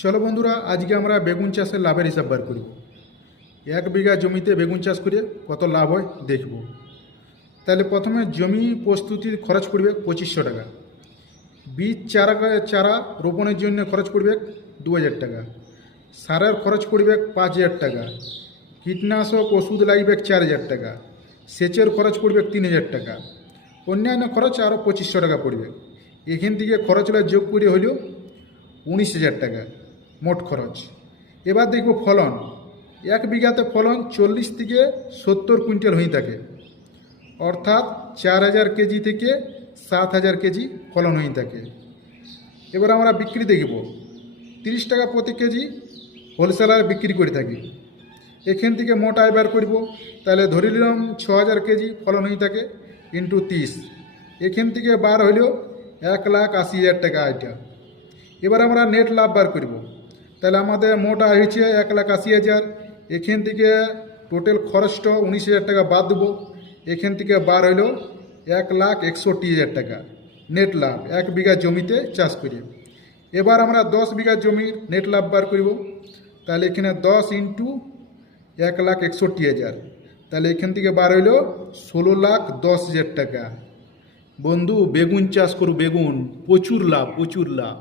চলো বন্ধুরা, আজকে আমরা বেগুন চাষের লাভের হিসাব বার করব। 1 বিঘা জমিতে বেগুন চাষ করে কত লাভ হয় দেখব। তাহলে প্রথমে জমি প্রস্তুতির খরচ পড়বে 2500 টাকা, বীজ চারা রোপণের জন্য খরচ পড়বে 2000 টাকা, সারের খরচ পড়বে 5000 টাকা, কীটনাশক ওষুধ লাগবে 4000 টাকা, সেচের খরচ পড়বে 3000 টাকা, অন্যান্য খরচ আরও 2500 টাকা পড়বে। এখান থেকে খরচগুলো যোগ করে হল 19000 টাকা মোট খরচ। এবার দেখব ফলন। 1 বিঘাতে ফলন 40 থেকে 70 কুইন্টাল হয়ে থাকে, অর্থাৎ 4000 কেজি থেকে 7000 কেজি ফলন হয়ে থাকে। এবার আমরা বিক্রি দেখব। 30 টাকা প্রতি কেজি হোলসেলার বিক্রি করে থাকি। এখান থেকে মোট আয় বার করব। তাহলে ধরে নিলাম 6000 কেজি ফলন হয়ে থাকে ইন্টু 30, এখান থেকে বার হইল 1,80,000 টাকা আয়টা। এবার আমরা নেট লাভ বার করব। তাহলে আমাদের মোট আয় হয়েছে 1,80,000, এখান থেকে টোটাল খরচটা 19,000 টাকা বাদ দেবো, এখান থেকে বার হইল 1,61,000 টাকা নেট লাভ 1 বিঘা জমিতে চাষ করে। এবার আমরা 10 বিঘা জমির নেট লাভ বার করব। তাহলে এখানে 10 ইন্টু 1,61,000, তাহলে এখান থেকে বার হইল 16,10,000 টাকা। বন্ধু বেগুন চাষ করু, বেগুন প্রচুর লাভ, প্রচুর লাভ।